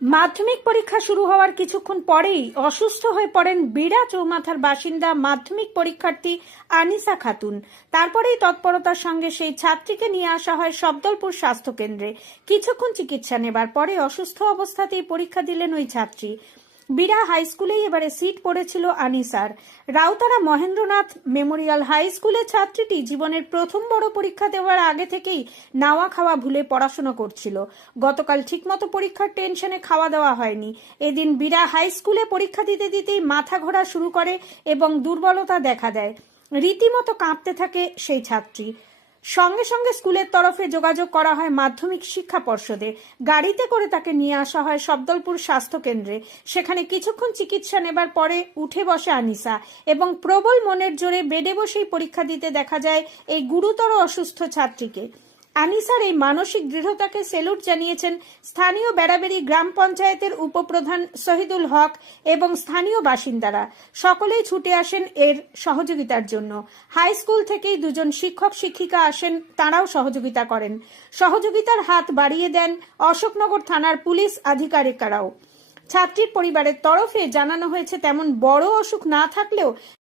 মাধ্যমিক পরীক্ষা শুরু হওয়ার কিছুক্ষণ পরেই অসুস্থ হয়ে পড়েন বিড়া চৌমাথার বাসিন্দা মাধ্যমিক পরীক্ষার্থী আনিসা খাতুন। তারপরেই তৎপরতার সঙ্গে সেই ছাত্রীকে নিয়ে আসা হয় শব্দলপুর স্বাস্থ্য কেন্দ্রে। কিছুক্ষণ চিকিৎসা নেবার পরে অসুস্থ অবস্থাতেই পরীক্ষা দিলেন ওই ছাত্রী। বিড়া হাই স্কুলেই এবারে সিট পড়েছিল আনিসার। রাউতারা মহেন্দ্রনাথ মেমোরিয়াল হাই স্কুলের ছাত্রীটি জীবনের প্রথম বড় পরীক্ষা দেওয়ার আগে থেকেই নাওয়া খাওয়া ভুলে পড়াশোনা করছিল। গতকাল ঠিকমতো পরীক্ষার টেনশনে খাওয়া দাওয়া হয়নি। এদিন বিড়া হাই স্কুলে পরীক্ষা দিতে দিতেই মাথা ঘোরা শুরু করে এবং দুর্বলতা দেখা দেয়। রীতিমতো কাঁপতে থাকে সেই ছাত্রী। সঙ্গে সঙ্গে স্কুলের তরফে যোগাযোগ করা হয় মাধ্যমিক শিক্ষা পর্ষদে। গাড়িতে করে তাকে নিয়ে আসা হয় শব্দলপুর স্বাস্থ্য কেন্দ্রে। সেখানে কিছুক্ষণ চিকিৎসা নেবার পরে উঠে বসে আনিসা এবং প্রবল মনের জোরে বেডে বসেই পরীক্ষা দিতে দেখা যায় এই গুরুতর অসুস্থ ছাত্রীকে। আনিসার এই মানসিক দৃঢ়তাকে সেলুট জানিয়েছেন স্থানীয় বেড়াবেড়ি গ্রাম পঞ্চায়েতের উপপ্রধান শহীদুল হক এবং স্থানীয় বাসিন্দারা। সকলেই ছুটে আসেন এর সহযোগিতার জন্য। হাই স্কুল থেকেই দুজন শিক্ষক শিক্ষিকা আসেন, তারাও সহযোগিতা করেন। সহযোগিতার হাত বাড়িয়ে দেন অশোকনগর থানার পুলিশ আধিকারিকরাও। ছাত্রীর পরিবারের তরফে জানানো হয়েছে তেমন বড় অসুখ না থাকলেও